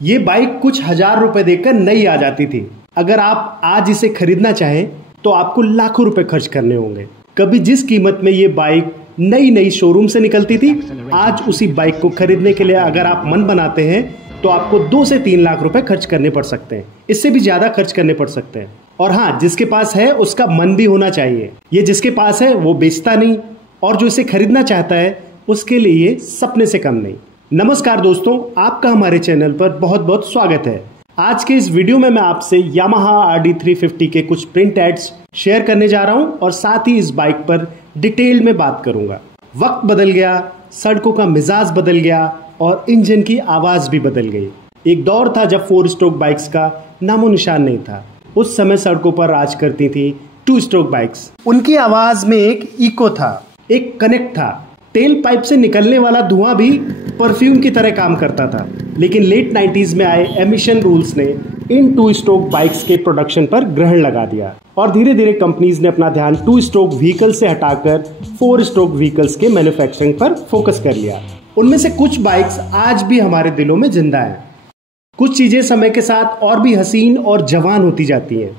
ये बाइक कुछ हजार रुपए देकर नई आ जाती थी। अगर आप आज इसे खरीदना चाहें तो आपको लाखों रुपए खर्च करने होंगे। कभी जिस कीमत में ये बाइक नई शोरूम से निकलती थी, आज उसी बाइक को खरीदने के लिए अगर आप मन बनाते हैं तो आपको 2 से 3 लाख रुपए खर्च करने पड़ सकते हैं। इससे भी ज्यादा खर्च करने पड़ सकते हैं। और हाँ, जिसके पास है उसका मन भी होना चाहिए। ये जिसके पास है वो बेचता नहीं, और जो इसे खरीदना चाहता है उसके लिए ये सपने से कम नहीं। नमस्कार दोस्तों, आपका हमारे चैनल पर बहुत बहुत स्वागत है। आज के इस वीडियो में मैं आपसे यामाहा RD350 के कुछ प्रिंट एड्स शेयर करने जा रहा हूं और साथ ही इस बाइक पर डिटेल में बात करूंगा। वक्त बदल गया, सड़कों का मिजाज बदल गया और इंजन की आवाज भी बदल गई। एक दौर था जब 4 स्ट्रोक बाइक्स का नामो निशान नहीं था। उस समय सड़कों पर राज करती थी 2 स्ट्रोक बाइक्स। उनकी आवाज में एक इको था, एक कनेक्ट था। टेल पाइप से निकलने वाला धुआं भी परफ्यूम की तरह काम करता था। लेकिन लेट 90s में आए एमिशन रूल्स ने इन 2 स्ट्रोक बाइक्स के प्रोडक्शन पर ग्रहण लगा दिया और धीरे धीरे कंपनीज ने अपना ध्यान 2 स्ट्रोक व्हीकल से हटाकर 4 स्ट्रोक व्हीकल्स के मैन्युफैक्चरिंग पर फोकस कर लिया। उनमें से कुछ बाइक्स आज भी हमारे दिलों में जिंदा हैं। कुछ चीजें समय के साथ और भी हसीन और जवान होती जाती हैं।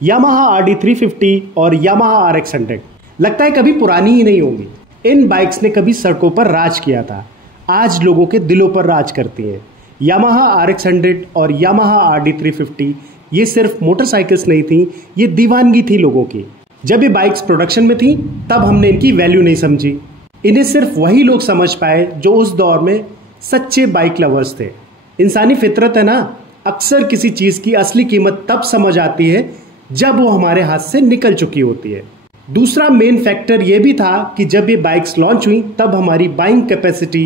यामाहा RD350 और यामाहा RX100 लगता है कभी पुरानी ही नहीं होंगी। इन बाइक्स ने कभी सड़कों पर राज किया था, आज लोगों के दिलों पर राज करती हैं। यामाहा RX100 और यामाहा RD350 ये सिर्फ मोटरसाइकिल्स नहीं थी, ये दीवानगी थी लोगों की। जब ये बाइक्स प्रोडक्शन में थी तब हमने इनकी वैल्यू नहीं समझी। इन्हें सिर्फ वही लोग समझ पाए जो उस दौर में सच्चे बाइक लवर्स थे। इंसानी फितरत है ना, अक्सर किसी चीज की असली कीमत तब समझ आती है जब वो हमारे हाथ से निकल चुकी होती है। दूसरा मेन फैक्टर ये भी था कि जब ये बाइक्स लॉन्च हुई तब हमारी बाइंग कैपेसिटी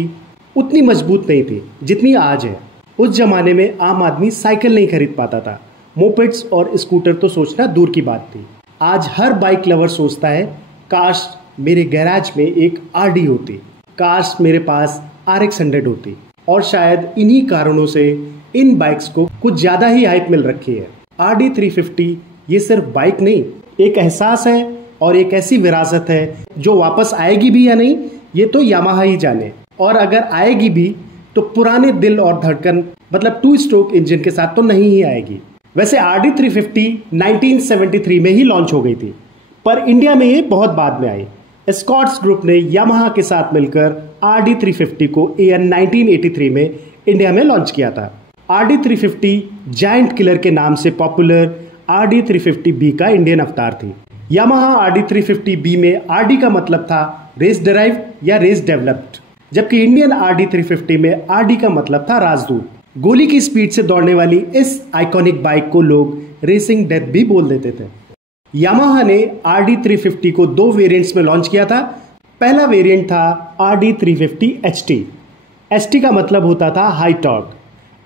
उतनी मजबूत नहीं थी जितनी आज है। उस जमाने में आम आदमी साइकिल नहीं खरीद पाता था, मोपेड्स और स्कूटर तो सोचना दूर की बात थी। आज हर बाइक लवर सोचता है काश मेरे गैराज में एक RD होती, काश मेरे पास RX100 होती। और शायद इन्हीं कारणों से इन बाइक्स को कुछ ज्यादा ही हाइप मिल रखी है। RD350 ये सिर्फ बाइक नहीं, एक एहसास है और एक ऐसी विरासत है जो वापस आएगी भी या नहीं ये तो यामाहा ही जाने। और अगर आएगी भी तो पुराने दिल और धड़कन मतलब 2 स्ट्रोक इंजन के साथ तो नहीं ही आएगी। वैसे RD350 1973 में ही लॉन्च हो गई थी, पर इंडिया में ये बहुत बाद में आई। एस्कॉर्ट्स ग्रुप ने यामाहा के साथ मिलकर RD350 को AN 1983 में इंडिया में लॉन्च किया था। RD350 जायंट किलर के नाम से पॉपुलर RD350B का इंडियन अवतार थी। यामाहा RD350B में RD का मतलब था रेस ड्राइव या रेस डेवलप्ड, जबकि इंडियन RD350 में RD का मतलब था राजदूत। गोली की स्पीड से दौड़ने वाली इस आइकॉनिक बाइक को लोग रेसिंग डेथ भी बोल देते थे। यामाहा ने RD350 को 2 वेरिएंट्स में लॉन्च किया था। पहला वेरिएंट था RD350 HT। HT का मतलब होता था high torque.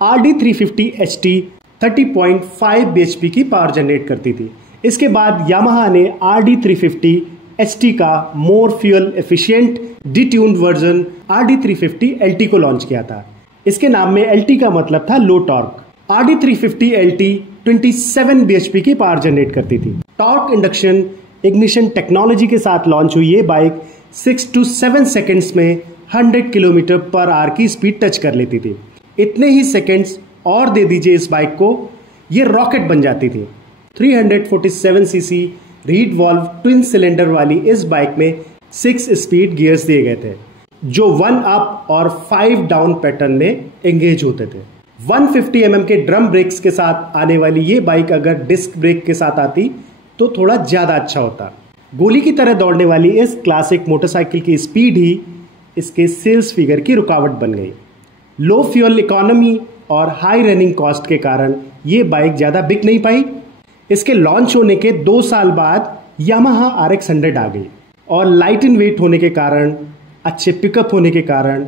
RD350 HT 30.5 bhp की पावर जनरेट करती थी। इसके बाद यामाहा ने RD350 HT का more fuel efficient detuned version RD350 LT को लॉन्च किया था। इसके नाम में LT का मतलब था low torque. RD350 LT 27 bhp की पावर जनरेट करती थी। टॉर्क इंडक्शन इग्निशन टेक्नोलॉजी के साथ लॉन्च हुई ये बाइक 6 to 7 सेकेंड्स में 100 km/h की स्पीड टच कर लेती थी। इतने ही सेकेंड्स और दे दीजिए इस बाइक को, ये रॉकेट बन जाती थी। 347cc read valve twin cylinder वाली इस बाइक में 6 स्पीड गियर्स दिए गए थे जो 1 अप और 5 डाउन पैटर्न में एंगेज होते थे। 150 mm के ड्रम ब्रेक्स के साथ आने वाली ये बाइक अगर डिस्क ब्रेक के साथ आती तो थोड़ा ज्यादा अच्छा होता। गोली की तरह दौड़ने वाली इस क्लासिक मोटरसाइकिल की स्पीड ही इसके सेल्स फिगर की रुकावट बन गई। लो फ्यूल इकोनॉमी और हाई रनिंग कॉस्ट के कारण ये बाइक ज्यादा बिक नहीं पाई। इसके लॉन्च होने के 2 साल बाद यामाहा RX100 आ गई और लाइट इन वेट होने के कारण, अच्छे पिकअप होने के कारण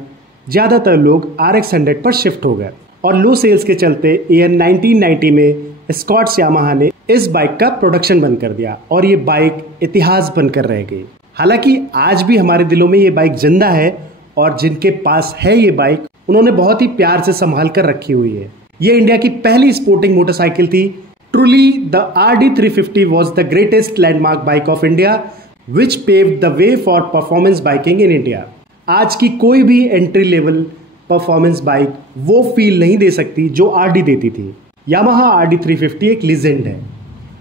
ज्यादातर लोग RX100 पर शिफ्ट हो गए और लो सेल्स के चलते AN 1990 में एस्कॉर्ट्स यामाहा ने इस बाइक का प्रोडक्शन बंद कर दिया और ये बाइक इतिहास बनकर रह गई। हालांकि आज भी हमारे दिलों में ये बाइक जिंदा है और जिनके पास है ये बाइक उन्होंने बहुत ही प्यार से संभाल कर रखी हुई है। ये इंडिया की पहली स्पोर्टिंग मोटरसाइकिल थी। Truly, the RD350 was the greatest landmark bike of India, which paved the way for performance biking in India. आज की कोई भी एंट्री लेवल परफॉर्मेंस बाइक वो फील नहीं दे सकती जो आरडी देती थी। यामाहा RD350 एक लीजेंड है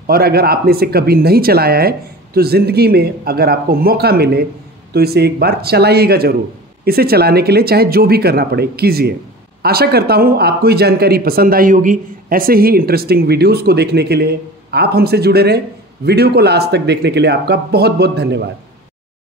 और अगर आपने इसे कभी नहीं चलाया है तो ज़िंदगी में अगर आपको मौका मिले तो इसे एक बार चलाइएगा ज़रूर। इसे चलाने के लिए चाहे जो भी करना पड़े कीजिए। आशा करता हूँ आपको ये जानकारी पसंद आई होगी। ऐसे ही इंटरेस्टिंग वीडियोस को देखने के लिए आप हमसे जुड़े रहें। वीडियो को लास्ट तक देखने के लिए आपका बहुत बहुत धन्यवाद।